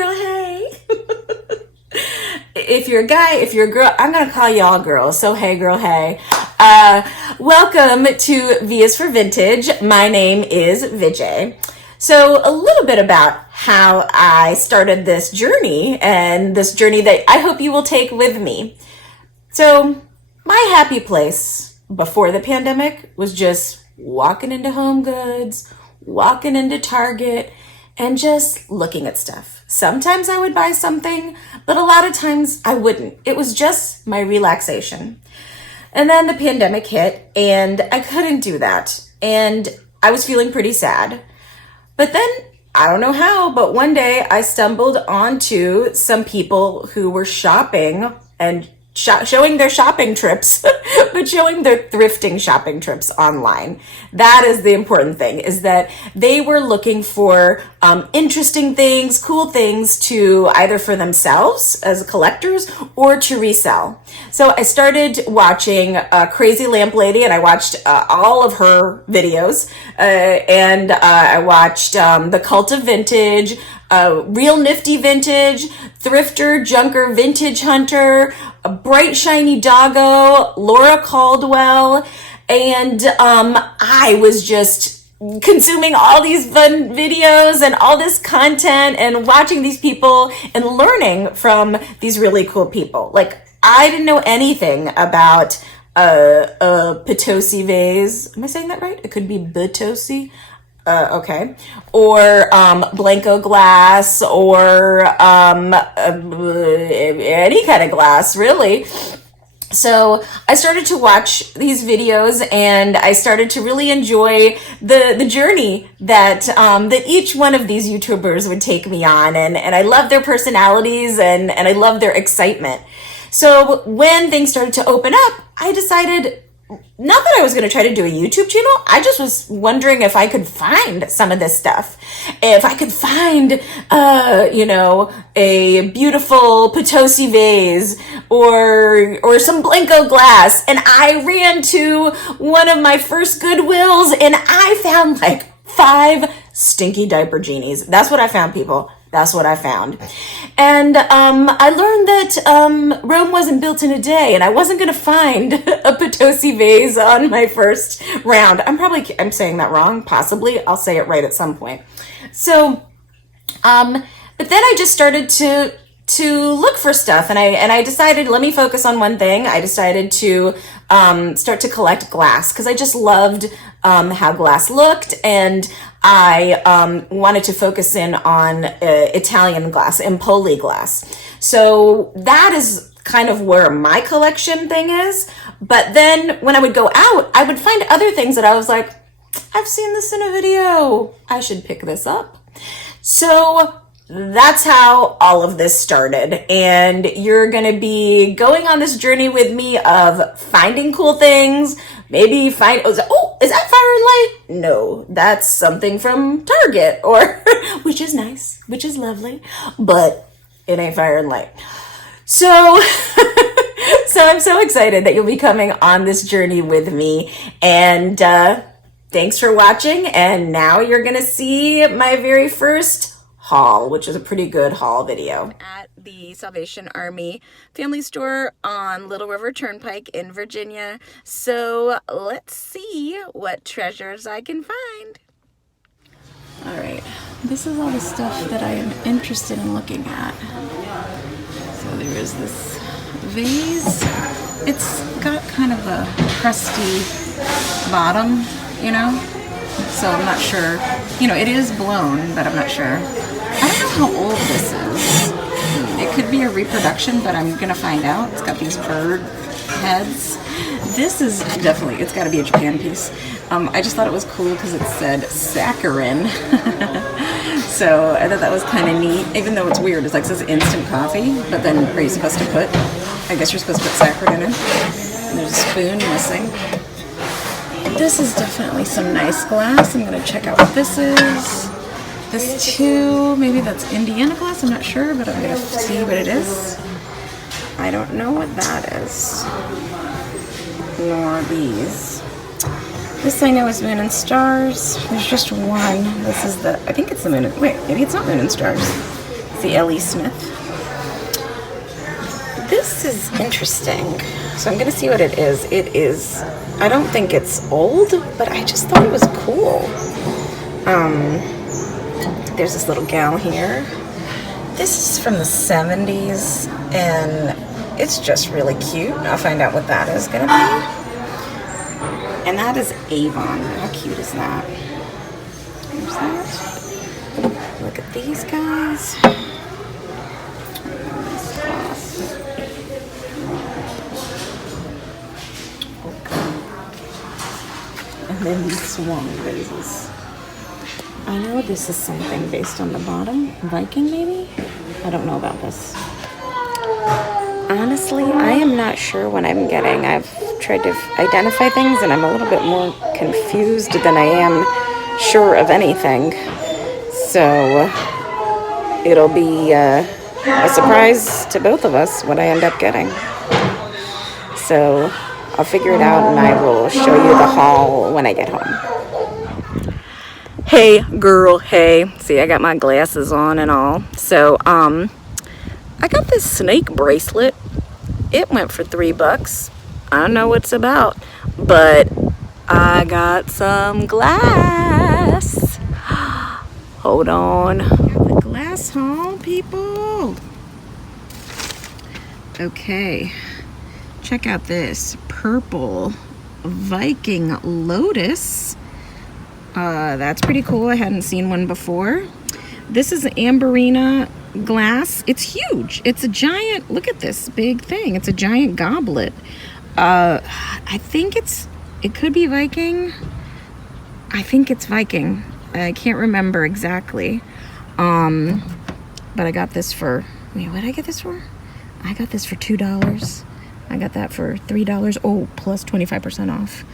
girl, hey. If you're a guy, if you're a girl, I'm going to call y'all girls. So hey, girl, hey. Welcome to V is for Vintage. My name is Vijay. So a little bit about how I started this journey and this journey that I hope you will take with me. So my happy place before the pandemic was just walking into Home Goods, walking into Target, and just looking at stuff. Sometimes I would buy something, but a lot of times I wouldn't. It was just my relaxation. And then the pandemic hit and I couldn't do that. And I was feeling pretty sad. But then, I don't know how, but one day I stumbled onto some people who were shopping and showing their shopping trips, but showing their thrifting shopping trips online. That is the important thing, is that they were looking for interesting things, cool things to either for themselves as collectors or to resell. So I started watching Crazy Lamp Lady, and I watched all of her videos, and I watched The Cult of Vintage, Real Nifty Vintage, Thrifter, Junker, Vintage Hunter, Bright Shiny Doggo, Laura Caldwell, and I was just consuming all these fun videos and all this content and watching these people and learning from these really cool people. Like, I didn't know anything about a Potosi vase. Am I saying that right? It could be Potosi. Okay. Or Blanco glass, or any kind of glass, really. So I started to watch these videos and I started to really enjoy the journey that that each one of these YouTubers would take me on. And I love their personalities and I love their excitement. So when things started to open up, I decided, not that I was going to try to do a YouTube channel. I just was wondering if I could find some of this stuff. If I could find, a beautiful Potosi vase or some Blanco glass. And I ran to one of my first Goodwills and I found like 5 stinky diaper genies. That's what I found, people. That's what I found. And I learned that Rome wasn't built in a day, and I wasn't going to find a Potosi vase on my first round. I'm saying that wrong, possibly. I'll say it right at some point. So, but then I just started to look for stuff, and I decided, let me focus on one thing. I decided to start to collect glass because I just loved how glass looked, and I wanted to focus in on Italian glass, Empoli glass. So that is kind of where my collection thing is. But then when I would go out, I would find other things that I was like, I've seen this in a video. I should pick this up. So that's how all of this started. And you're going to be going on this journey with me of finding cool things. Maybe is that Fire and Light? No, that's something from Target, or which is nice, which is lovely, but it ain't Fire and Light. So, so I'm so excited that you'll be coming on this journey with me. And thanks for watching. And now you're going to see my very first haul, which is a pretty good haul video. At the Salvation Army Family Store on Little River Turnpike in Virginia. So let's see what treasures I can find. All right, this is all the stuff that I am interested in looking at. So there is this vase. It's got kind of a crusty bottom, you know? So I'm not sure. You know, it is blown, but I'm not sure. I don't know how old this is. It could be a reproduction, but I'm gonna find out. It's got these bird heads. This is definitely, it's gotta be a Japan piece. I just thought it was cool because it said saccharin. So I thought that was kind of neat, even though it's weird. It's like, it says instant coffee, but then are you supposed to put, I guess you're supposed to put saccharin in it. And there's a spoon missing. This is definitely some nice glass. I'm gonna check out what this is. This too, maybe that's Indiana glass, I'm not sure, but I'm gonna see what it is. I don't know what that is. Nor these. This I know is Moon and Stars. There's just one. This is the, I think it's the Moon and, wait, maybe it's not Moon and Stars. It's the L.E. Smith. This is interesting. So I'm gonna see what it is. It is, I don't think it's old, but I just thought it was cool. There's this little gal here. This is from the 70s, and it's just really cute. I'll find out what that is gonna be. And that is Avon. How cute is that? There's that. Look at these guys. And then these swan vases. I know this is something based on the bottom. Viking, maybe? I don't know about this. Honestly, I am not sure what I'm getting. I've tried to identify things, and I'm a little bit more confused than I am sure of anything. So it'll be a surprise to both of us what I end up getting. So I'll figure it out, and I will show you the haul when I get home. Hey girl, hey. See, I got my glasses on and all. So I got this snake bracelet. It went for $3. I don't know what it's about, but I got some glass. Hold on. The glass haul, people. Okay. Check out this purple Viking lotus. That's pretty cool. I hadn't seen one before. This is Amberina glass. It's huge. It's a giant, look at this big thing. It's a giant goblet. I think it could be Viking. I think it's Viking. I can't remember exactly. But I got this for, wait, what did I get this for? I got this for $2. I got that for $3. Oh, plus 25% off.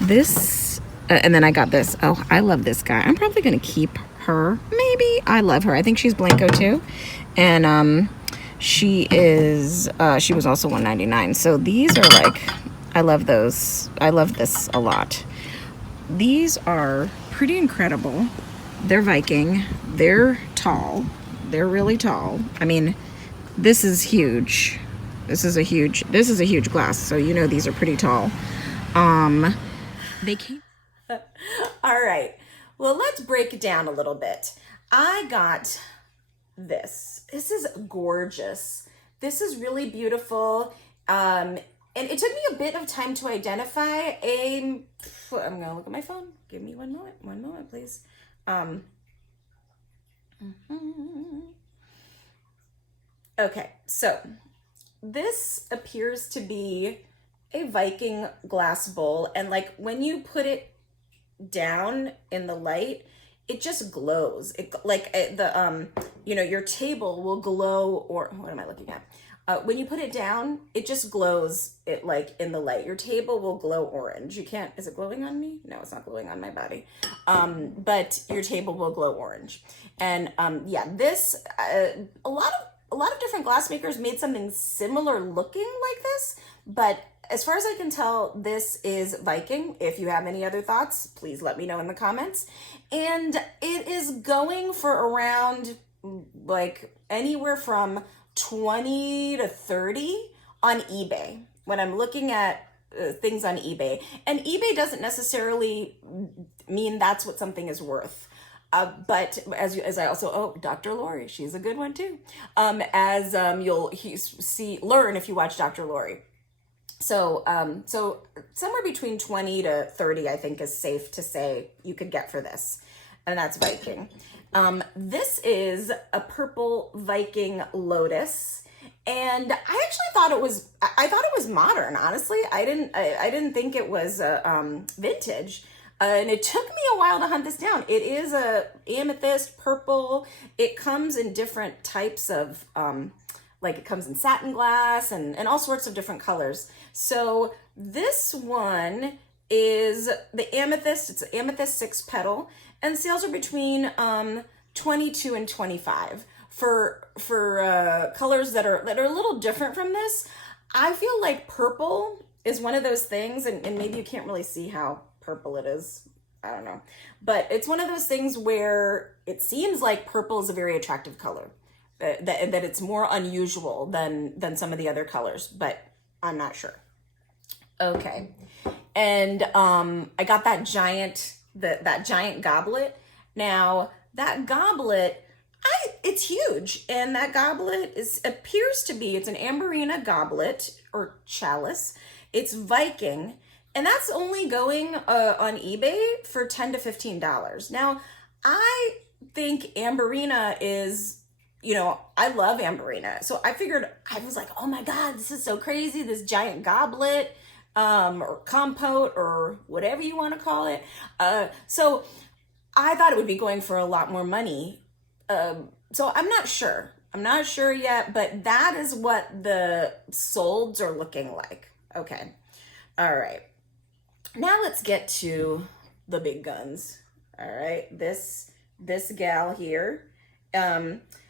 This, and then I got this. Oh, I love this guy. I'm probably going to keep her. Maybe. I love her. I think she's Blanco too. And she was also $1.99. So these are like, I love those. I love this a lot. These are pretty incredible. They're Viking. They're tall. They're really tall. I mean, this is huge. This is a huge glass. So you know these are pretty tall. They came. All right. Well, let's break it down a little bit. I got this. This is gorgeous. This is really beautiful. And it took me a bit of time to identify I'm gonna look at my phone. Give me one moment, please. Okay, so this appears to be a Viking glass bowl, and like when you put it down in the light, it just glows. It like your table will glow, or what am I looking at? When you put it down, it just glows. It like in the light, your table will glow orange. You can't. Is it glowing on me? No, it's not glowing on my body. But your table will glow orange. And yeah, this a lot of different glass makers made something similar looking like this, but as far as I can tell, this is Viking. If you have any other thoughts, please let me know in the comments. And it is going for around like anywhere from 20 to 30 on eBay when I'm looking at things on eBay. And eBay doesn't necessarily mean that's what something is worth. But as I also, Dr. Lori, she's a good one too. You'll learn if you watch Dr. Lori. So somewhere between 20 to 30, I think is safe to say you could get for this. And that's Viking. This is a purple Viking lotus. And I actually thought it was modern, honestly. I didn't think it was vintage. And it took me a while to hunt this down. It is a amethyst purple. It comes in different types of, like it comes in satin glass and all sorts of different colors. So this one is the amethyst. It's an amethyst 6 petal, and sales are between 22 and 25 for colors that are a little different from this. I feel like purple is one of those things, and maybe you can't really see how purple it is. I don't know. But it's one of those things where it seems like purple is a very attractive color. that it's more unusual than some of the other colors, but I'm not sure. Okay. And I got that giant goblet. Now that goblet, it's huge, and that goblet appears to be, it's an Amberina goblet or chalice. It's Viking, and that's only going on eBay for $10 to $15. Now, I think Amberina is, I love Amberina. So I figured, I was like, oh my God, this is so crazy. This giant goblet, or compote, or whatever you want to call it. So I thought it would be going for a lot more money. So I'm not sure. I'm not sure yet, but that is what the solds are looking like. Okay. All right. Now let's get to the big guns. All right. This gal here.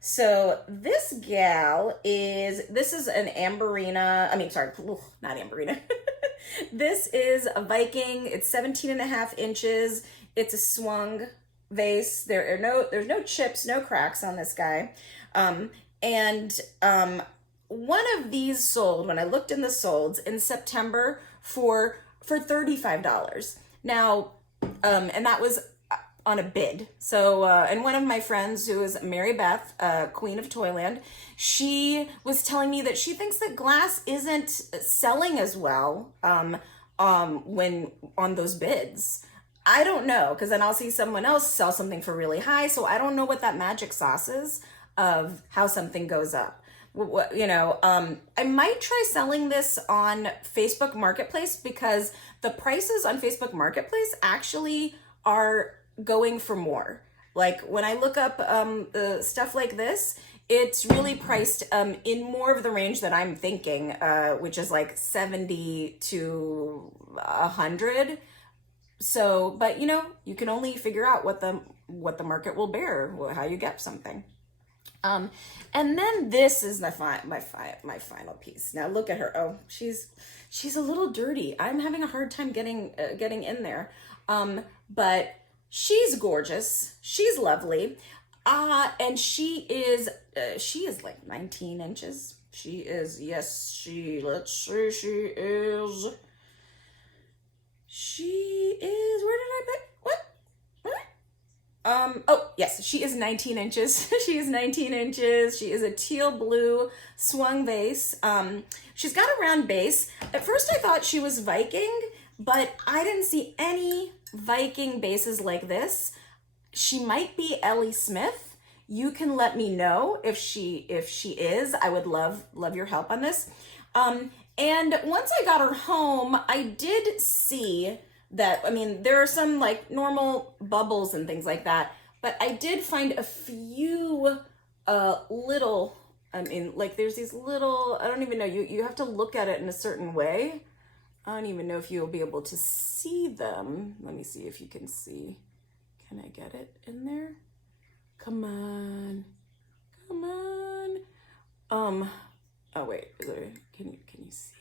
So this is an Amberina. I mean, sorry, not Amberina. This is a Viking. It's 17.5 inches. It's a swung vase. There's no chips, no cracks on this guy. One of these sold, when I looked in the solds in September for $35. Now, and that was on a bid. So, and one of my friends, who is Mary Beth, Queen of Toyland, she was telling me that she thinks that glass isn't selling as well when on those bids. I don't know, because then I'll see someone else sell something for really high, so I don't know what that magic sauce is of how something goes up. I might try selling this on Facebook Marketplace, because the prices on Facebook Marketplace actually are going for more. Like when I look up stuff like this, it's really priced in more of the range that I'm thinking, which is like 70 to 100. So, but you can only figure out what the market will bear, how you get something. And then this is my final piece. Now look at her. Oh, she's a little dirty. I'm having a hard time getting in there. But she's gorgeous. She's lovely. And she is like 19 inches. She is, let's see, she is, where did I put, what? Oh, yes, she is 19 inches. She is 19 inches. She is a teal blue swung vase. She's got a round base. At first I thought she was Viking, but I didn't see any Viking bases like this. She might be Ellie Smith. You can let me know if she is. I would love your help on this. And once I got her home, I did see that, I mean, there are some like normal bubbles and things like that, but I did find a few little, I mean, like there's these little, I don't even know, you have to look at it in a certain way. I don't even know if you'll be able to see them. Let me see if you can see. Can I get it in there? Come on. Oh wait, can you see?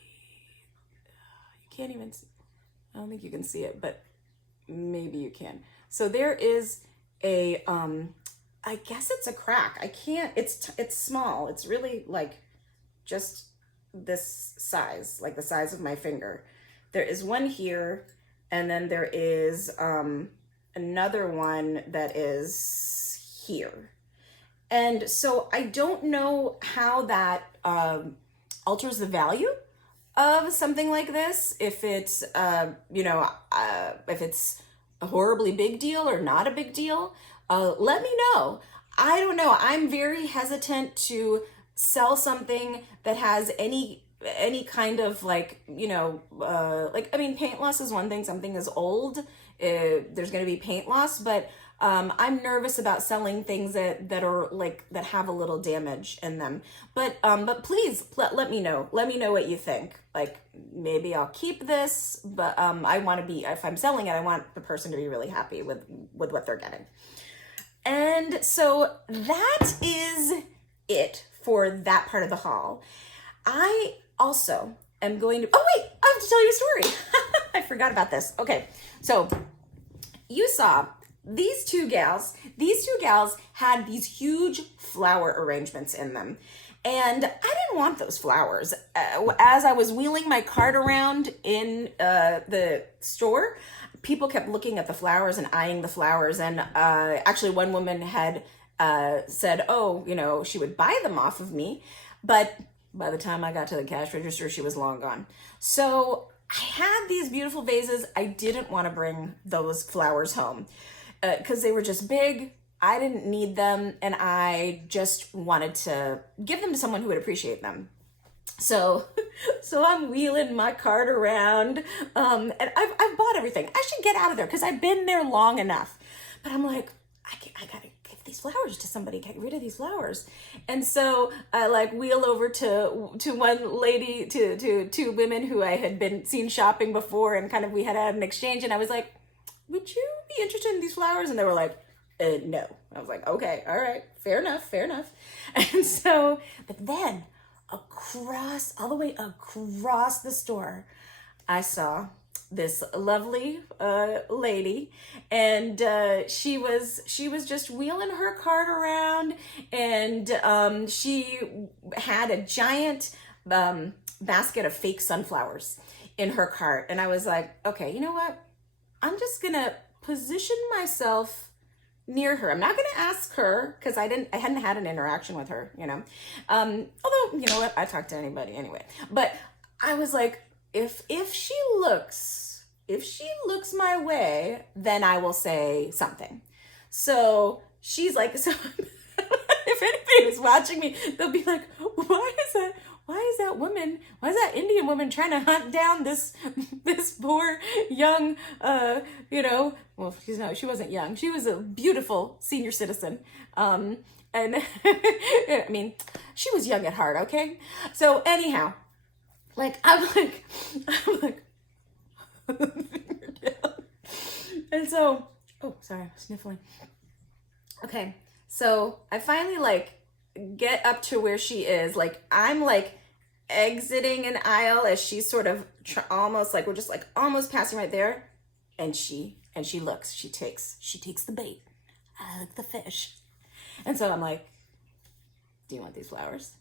You can't even see. I don't think you can see it, but maybe you can. So there is a, I guess it's a crack. I can't, it's small. It's really like just this size, like the size of my finger. There is one here, and then there is another one that is here. And so I don't know how that alters the value of something like this, if it's if it's a horribly big deal or not a big deal. Let me know. I don't know. I'm very hesitant to sell something that has any kind of like, like, I mean, paint loss is one thing. Something is old, there's going to be paint loss, but I'm nervous about selling things that are like, that have a little damage in them. But please let me know. Let me know what you think. Like, maybe I'll keep this, but I want to be, if I'm selling it, I want the person to be really happy with what they're getting. And so that is it for that part of the haul. I also am going to, oh wait, I have to tell you a story. I forgot about this. Okay, so you saw these two gals had these huge flower arrangements in them. And I didn't want those flowers. As I was wheeling my cart around in the store, people kept looking at the flowers and eyeing the flowers. And actually, one woman had said, oh, you know, she would buy them off of me. But by the time I got to the cash register, she was long gone. So I had these beautiful vases. I didn't want to bring those flowers home because they were just big. I didn't need them, and I just wanted to give them to someone who would appreciate them. So I'm wheeling my cart around, and I've bought everything. I should get out of there because I've been there long enough. But I'm like, I gotta give these flowers to somebody, get rid of these flowers. And so I like wheel over to one lady, to two women who I had been seen shopping before, and kind of we had an exchange, and I was like, would you be interested in these flowers? And they were like, no. I was like, okay, all right, fair enough. And so, but then all the way across the store, I saw this lovely lady, and she was just wheeling her cart around, and she had a giant basket of fake sunflowers in her cart. And I was like, okay, you know what? I'm just gonna position myself near her. I'm not going to ask her because I hadn't had an interaction with her, you know. Although, you know what, I talk to anybody anyway. But I was like, if she looks my way, then I will say something. So she's like, so if anybody was watching me, they'll be like, why is that Indian woman trying to hunt down this poor young, you know, well, she wasn't young. She was a beautiful senior citizen. And I mean, she was young at heart. Okay. So anyhow, like, I'm like, and so, oh, sorry, I'm sniffling. Okay. So I finally like get up to where she is. Like, I'm like exiting an aisle as she's sort of almost like, we're just like almost passing right there. And she looks, she takes the bait. I like the fish. And so I'm like, do you want these flowers?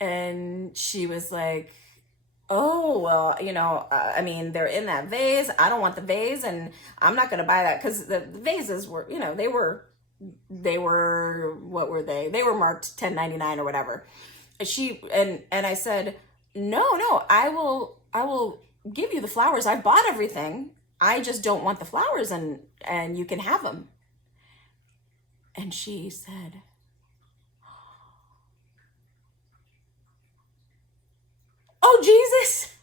And she was like, oh, well, you know, I mean, they're in that vase. I don't want the vase, and I'm not going to buy that because the vases were, you know, they were, what were they? They were marked $10.99 or whatever. And I said, no, I will give you the flowers. I bought everything. I just don't want the flowers, and you can have them. And she said, oh, Jesus.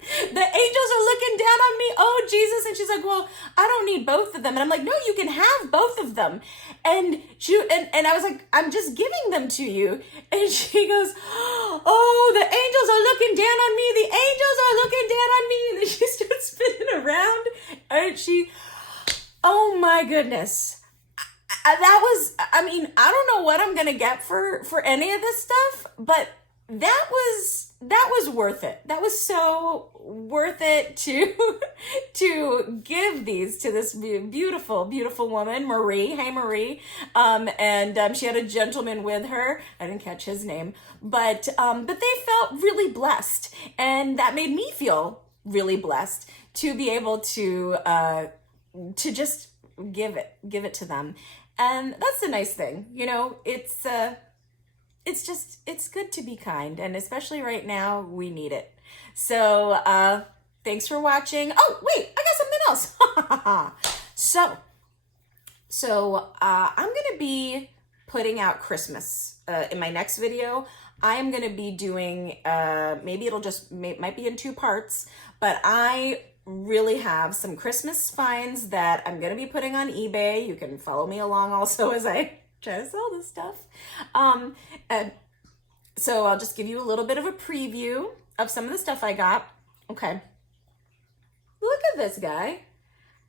The angels are looking down on me. Oh, Jesus. And she's like, well, I don't need both of them. And I'm like, no, you can have both of them. And I was like, I'm just giving them to you. And she goes, oh, the angels are looking down on me. The angels are looking down on me. And then she starts spinning around. And oh my goodness. I mean, I don't know what I'm going to get for any of this stuff, but that was worth it. That was so worth it to give these to this beautiful, beautiful woman, Marie. Hey, Marie. And she had a gentleman with her. I didn't catch his name, but they felt really blessed, and that made me feel really blessed to be able to just give it to them. And that's the nice thing, you know. It's good to be kind, and especially right now, we need it. So, thanks for watching. Oh, wait, I got something else. So, I'm going to be putting out Christmas, in my next video. I am going to be doing, maybe it'll might be in 2 parts, but I really have some Christmas finds that I'm going to be putting on eBay. You can follow me along also as I try to sell this stuff. And so I'll just give you a little bit of a preview of some of the stuff I got. Okay. Look at this guy.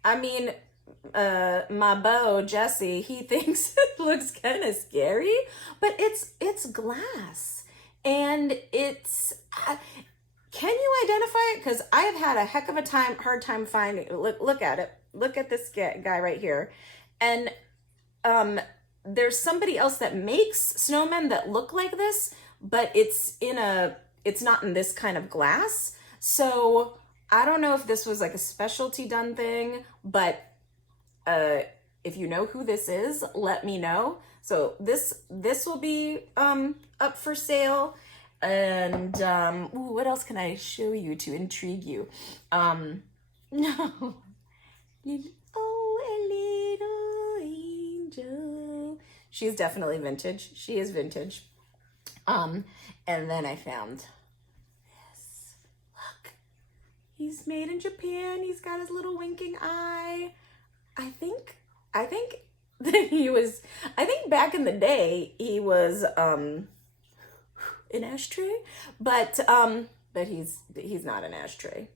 I mean, my beau, Jesse, he thinks it looks kind of scary, but it's glass. And Can you identify it? Because I have had a heck of a hard time finding. Look at it. Look at this guy right here, and there's somebody else that makes snowmen that look like this, but it's not in this kind of glass. So I don't know if this was like a specialty done thing, but if you know who this is, let me know. So this will be up for sale. And ooh, what else can I show you to intrigue you? No. Oh, a little angel. She's definitely vintage. She is vintage. And then I found this. Look, he's made in Japan. He's got his little winking eye. I think that he was. I think back in the day he was an ashtray, but he's not an ashtray.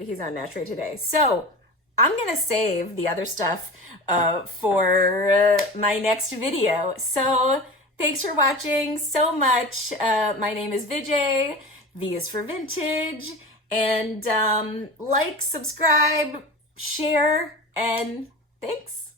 He's not an ashtray today. So I'm gonna save the other stuff for my next video. So thanks for watching so much. My name is Vijay. V is for vintage. And like, subscribe, share, and thanks.